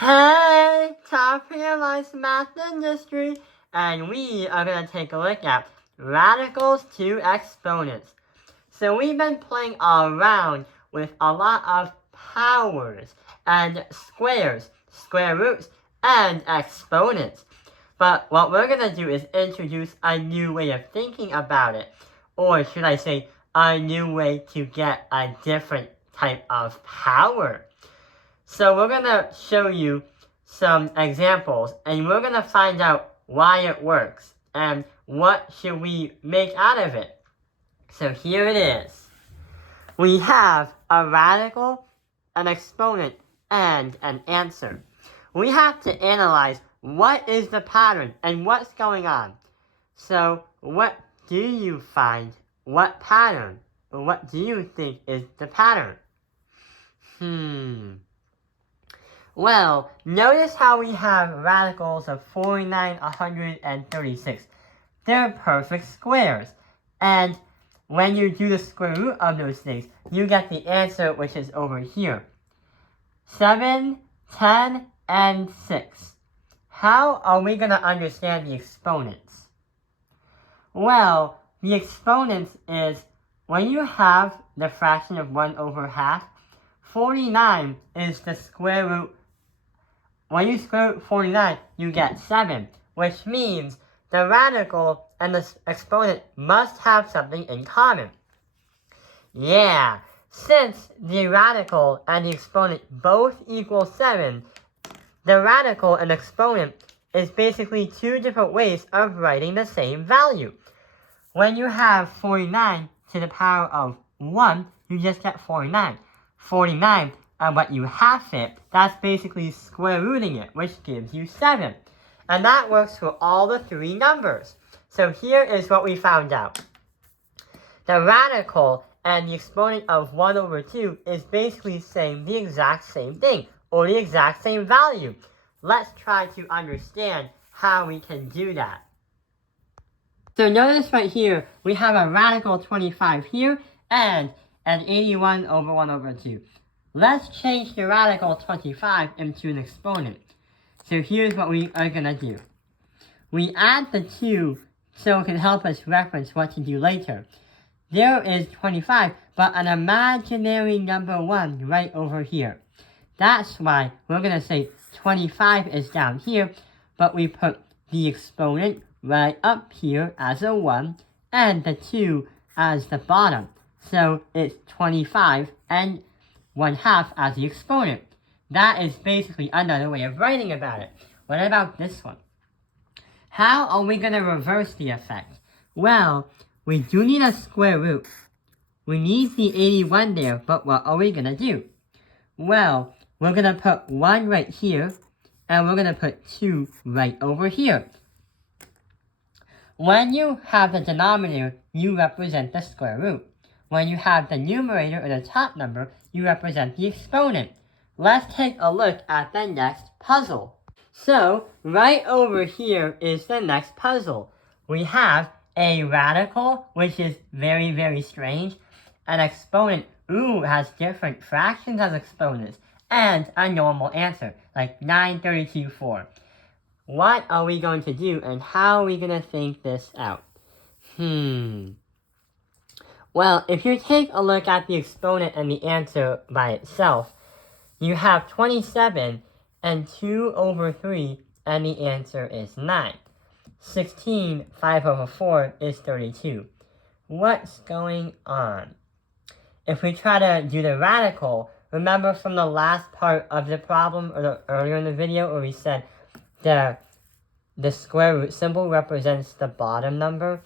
Hey, top realized math industry, and we are going to take a look at radicals to exponents. So we've been playing around with a lot of powers and squares, square roots, and exponents. But what we're going to do is introduce a new way of thinking about it, or should I say, a new way to get a different type of power. So we're going to show you some examples, and we're going to find out why it works, and what should we make out of it. So here it is. We have a radical, an exponent, and an answer. We have to analyze what is the pattern and what's going on. So what do you find? What pattern? Or what do you think is the pattern? Well, notice how we have radicals of 49, 136. They're perfect squares. And when you do the square root of those things, you get the answer, which is over here. 7, 10, and 6. How are we going to understand the exponents? Well, the exponents is when you have the fraction of 1 over half, 49 is the square root. When you square root 49, you get 7, which means the radical and the exponent must have something in common. Yeah, since the radical and the exponent both equal 7, the radical and exponent is basically two different ways of writing the same value. When you have 49 to the power of 1, you just get 49. 49, but you half it, that's basically square rooting it, which gives you 7. And that works for all the three numbers. So here is what we found out. The radical and the exponent of 1 over 2 is basically saying the exact same thing, or the exact same value. Let's try to understand how we can do that. So notice right here, we have a radical 25 here, and an 81 over 1 over 2. Let's change the radical 25 into an exponent. So here's what we are going to do. We add the 2 so it can help us reference what to do later. There is 25, but an imaginary number 1 right over here. That's why we're going to say 25 is down here, but we put the exponent right up here as a 1, and the 2 as the bottom. So it's 25 and 1/2 as the exponent. That is basically another way of writing about it. What about this one? How are we going to reverse the effect? Well, we do need a square root. We need the 81 there, but what are we going to do? Well, we're going to put 1 right here, and we're going to put 2 right over here. When you have the denominator, you represent the square root. When you have the numerator or the top number, you represent the exponent. Let's take a look at the next puzzle. So, right over here is the next puzzle. We have a radical, which is very, very strange. An exponent, has different fractions as exponents. And a normal answer, like 932, 4. What are we going to do, and how are we going to think this out? Well, if you take a look at the exponent and the answer by itself, you have 27 and 2 over 3, and the answer is 9. 16, 5 over 4 is 32. What's going on? If we try to do the radical, remember from the last part of the problem, or earlier in the video, where we said the square root symbol represents the bottom number,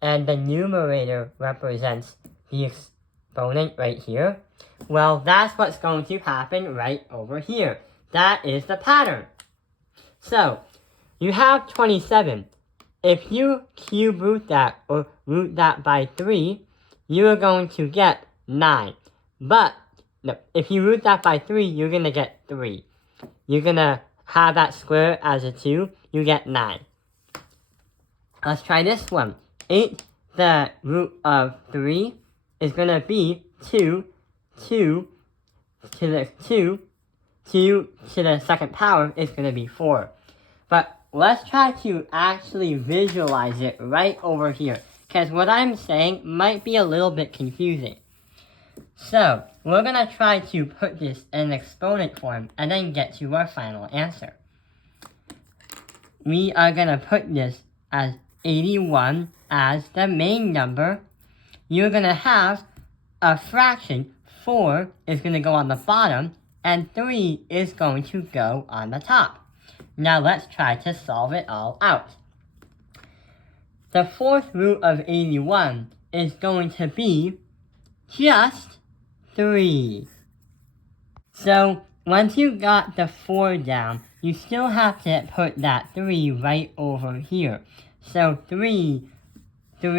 and the numerator represents the exponent right here. Well, that's what's going to happen right over here. That is the pattern. So, you have 27. If you cube root that, or root that by 3, you are going to get 9. But, no, if you root that by 3, you're going to get 3. You're going to have that square as a 2, you get 9. Let's try this one. 8, the root of 3, is going to be 2 to the 2 2 to the second power is going to be 4. But let's try to actually visualize it right over here, because what I'm saying might be a little bit confusing. So, we're going to try to put this in exponent form and then get to our final answer. We are going to put this as 81 as the main number. You're going to have a fraction. 4 is going to go on the bottom, and 3 is going to go on the top. Now let's try to solve it all out. The fourth root of 81 is going to be just 3. So once you got the 4 down, you still have to put that 3 right over here. So 3 to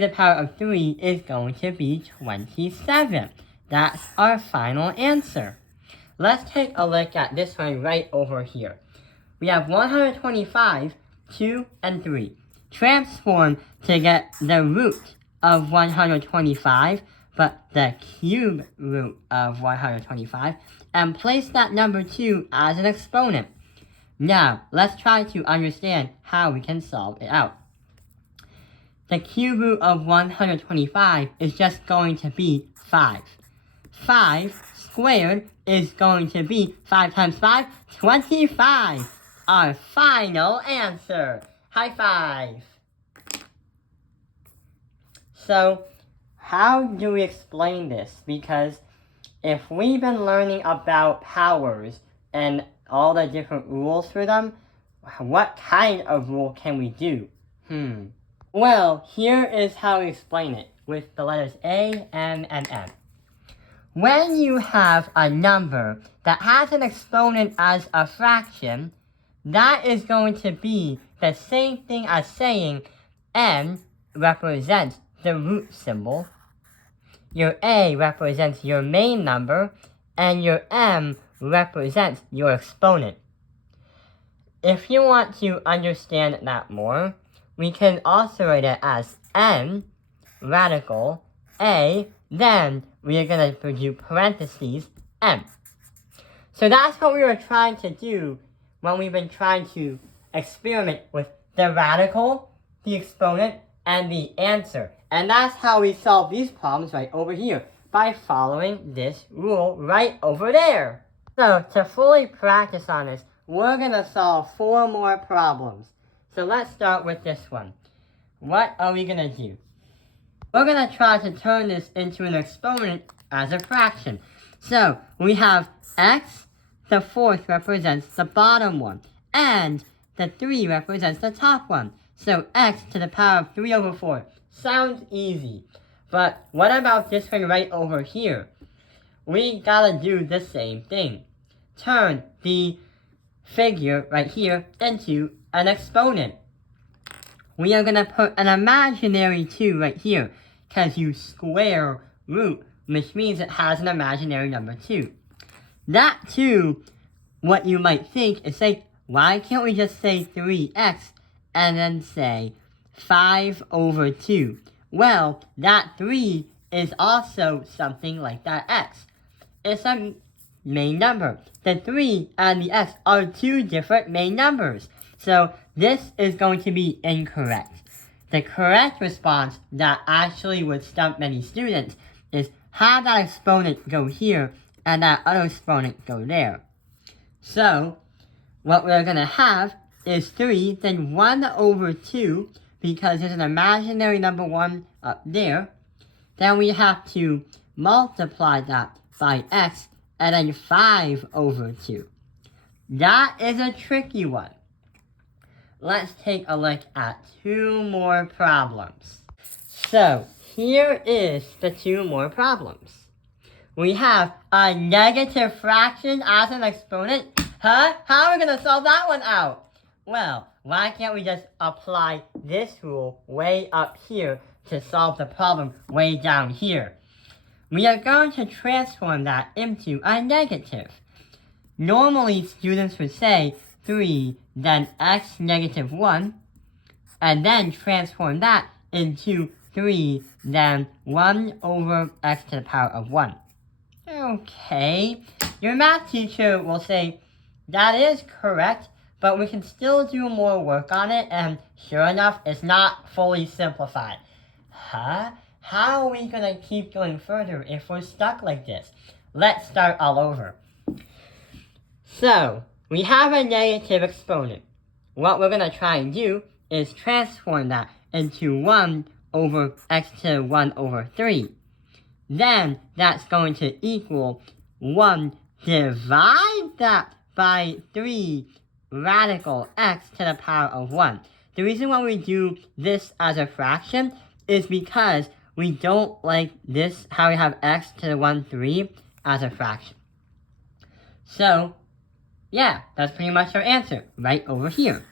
the power of 3 is going to be 27. That's our final answer. Let's take a look at this one right over here. We have 125, 2, and 3. Transform to get the root of 125, but the cube root of 125, and place that number 2 as an exponent. Now, let's try to understand how we can solve it out. The cube root of 125 is just going to be 5. 5 squared is going to be 5 times 5, 25. Our final answer. High five. So, how do we explain this? Because if we've been learning about powers and all the different rules for them, what kind of rule can we do? Well, here is how we explain it with the letters A, M, and N. When you have a number that has an exponent as a fraction, that is going to be the same thing as saying N represents the root symbol, your A represents your main number, and your M represents your exponent. If you want to understand that more, we can also write it as N radical A, then we are going to do parentheses M. So that's what we were trying to do when we've been trying to experiment with the radical, the exponent, and the answer. And that's how we solve these problems right over here, by following this rule right over there. So to fully practice on this, we're going to solve 4 more problems. So let's start with this one. What are we going to do? We're going to try to turn this into an exponent as a fraction. So we have x, the fourth represents the bottom one, and the 3 represents the top one. So x to the power of 3 over 4. Sounds easy. But what about this one right over here? We gotta do the same thing. Turn the figure right here into an exponent. We are gonna put an imaginary 2 right here, because you square root, which means it has an imaginary number 2. That 2, what you might think is say, why can't we just say 3x and then say 5 over 2? Well, that 3 is also something like that x. It's a main number. The 3 and the x are 2 different main numbers. So this is going to be incorrect. The correct response that actually would stump many students is have that exponent go here and that other exponent go there. So what we're going to have is 3, then 1 over 2, because there's an imaginary number 1 up there. Then we have to multiply that by x, and then 5 over 2. That is a tricky one. Let's take a look at 2 more problems. So, here is the 2 more problems. We have a negative fraction as an exponent. How are we going to solve that one out? Well, why can't we just apply this rule way up here to solve the problem way down here? We are going to transform that into a negative. Normally, students would say 3, then x negative 1, and then transform that into 3, then 1 over x to the power of 1. Okay. Your math teacher will say, that is correct, but we can still do more work on it, and sure enough, it's not fully simplified. Huh? How are we gonna keep going further if we're stuck like this? Let's start all over. So, we have a negative exponent. What we're gonna try and do is transform that into 1 over x to the 1 over 3. Then, that's going to equal 1 divide that by 3 radical x to the power of 1. The reason why we do this as a fraction is because we don't like this, how we have x to the 1, 3 as a fraction. So, yeah, that's pretty much our answer, right over here.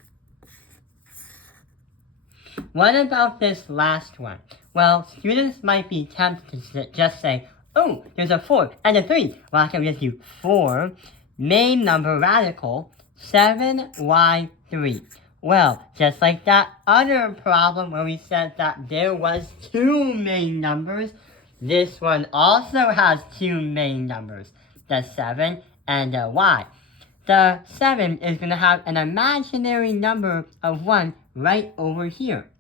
What about this last one? Well, students might be tempted to just say, oh, there's a 4 and a 3. Well, I can just do 4, main number radical, 7y3. Well, just like that other problem where we said that there was 2 main numbers, this one also has 2 main numbers, the 7 and the y. The 7 is going to have an imaginary number of 1 right over here.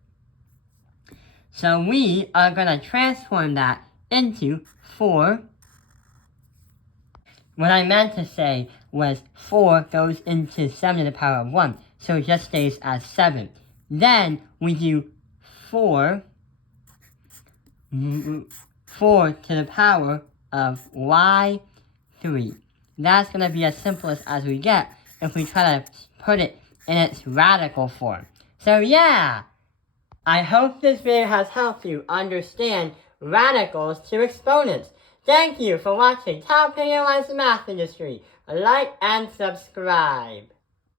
So we are going to transform that into 4. What I meant to say was 4 goes into 7 to the power of 1, so it just stays as 7. Then we do 4 to the power of y3. That's going to be as simple as we get if we try to put it in its radical form. So yeah, I hope this video has helped you understand radicals to exponents. Thank you for watching Top Analyze the Math Industry. Like and subscribe.